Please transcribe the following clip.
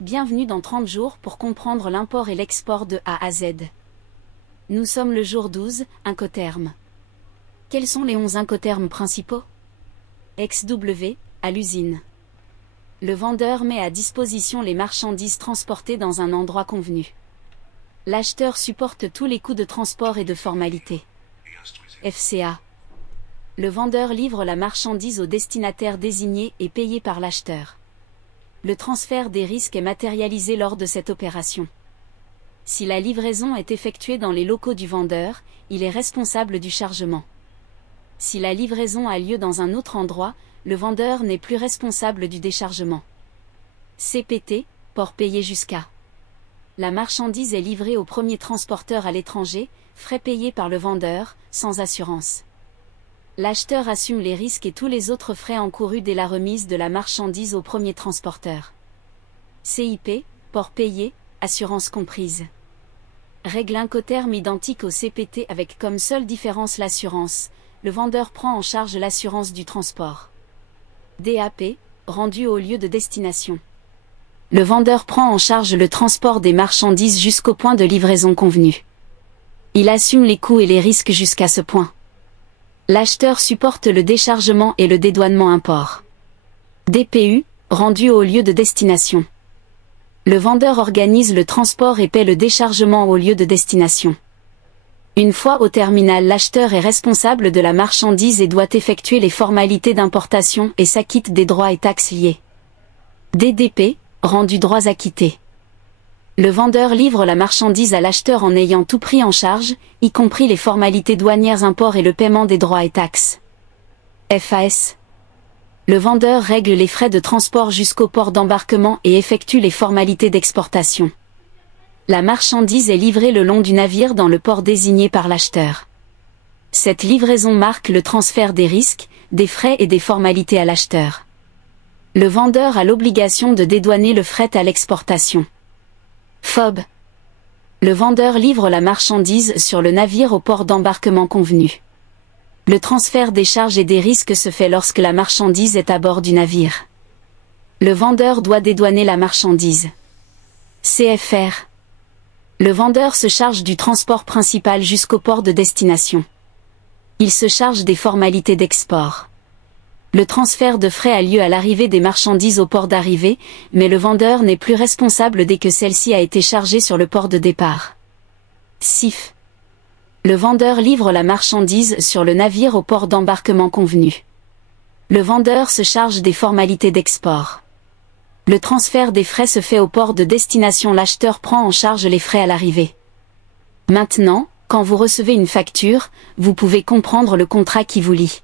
Bienvenue dans 30 jours pour comprendre l'import et l'export de A à Z. Nous sommes le jour 12, Incoterms. Quels sont les 11 Incoterms principaux? XW, à l'usine. Le vendeur met à disposition les marchandises transportées dans un endroit convenu. L'acheteur supporte tous les coûts de transport et de formalité. FCA. Le vendeur livre la marchandise au destinataire désigné et payé par l'acheteur. Le transfert des risques est matérialisé lors de cette opération. Si la livraison est effectuée dans les locaux du vendeur, il est responsable du chargement. Si la livraison a lieu dans un autre endroit, le vendeur n'est plus responsable du déchargement. CPT, port payé jusqu'à. La marchandise est livrée au premier transporteur à l'étranger, frais payés par le vendeur, sans assurance. L'acheteur assume les risques et tous les autres frais encourus dès la remise de la marchandise au premier transporteur. CIP, port payé, assurance comprise. Règle Incoterms identique au CPT avec comme seule différence l'assurance, le vendeur prend en charge l'assurance du transport. DAP, rendu au lieu de destination. Le vendeur prend en charge le transport des marchandises jusqu'au point de livraison convenu. Il assume les coûts et les risques jusqu'à ce point. L'acheteur supporte le déchargement et le dédouanement import. DPU, rendu au lieu de destination. Le vendeur organise le transport et paie le déchargement au lieu de destination. Une fois au terminal, l'acheteur est responsable de la marchandise et doit effectuer les formalités d'importation et s'acquitte des droits et taxes liés. DDP, rendu droits acquittés. Le vendeur livre la marchandise à l'acheteur en ayant tout pris en charge, y compris les formalités douanières, import et le paiement des droits et taxes. FAS. Le vendeur règle les frais de transport jusqu'au port d'embarquement et effectue les formalités d'exportation. La marchandise est livrée le long du navire dans le port désigné par l'acheteur. Cette livraison marque le transfert des risques, des frais et des formalités à l'acheteur. Le vendeur a l'obligation de dédouaner le fret à l'exportation. FOB. Le vendeur livre la marchandise sur le navire au port d'embarquement convenu. Le transfert des charges et des risques se fait lorsque la marchandise est à bord du navire. Le vendeur doit dédouaner la marchandise. CFR. Le vendeur se charge du transport principal jusqu'au port de destination. Il se charge des formalités d'export. Le transfert de frais a lieu à l'arrivée des marchandises au port d'arrivée, mais le vendeur n'est plus responsable dès que celle-ci a été chargée sur le port de départ. CIF. Le vendeur livre la marchandise sur le navire au port d'embarquement convenu. Le vendeur se charge des formalités d'export. Le transfert des frais se fait au port de destination. L'acheteur prend en charge les frais à l'arrivée. Maintenant, quand vous recevez une facture, vous pouvez comprendre le contrat qui vous lie.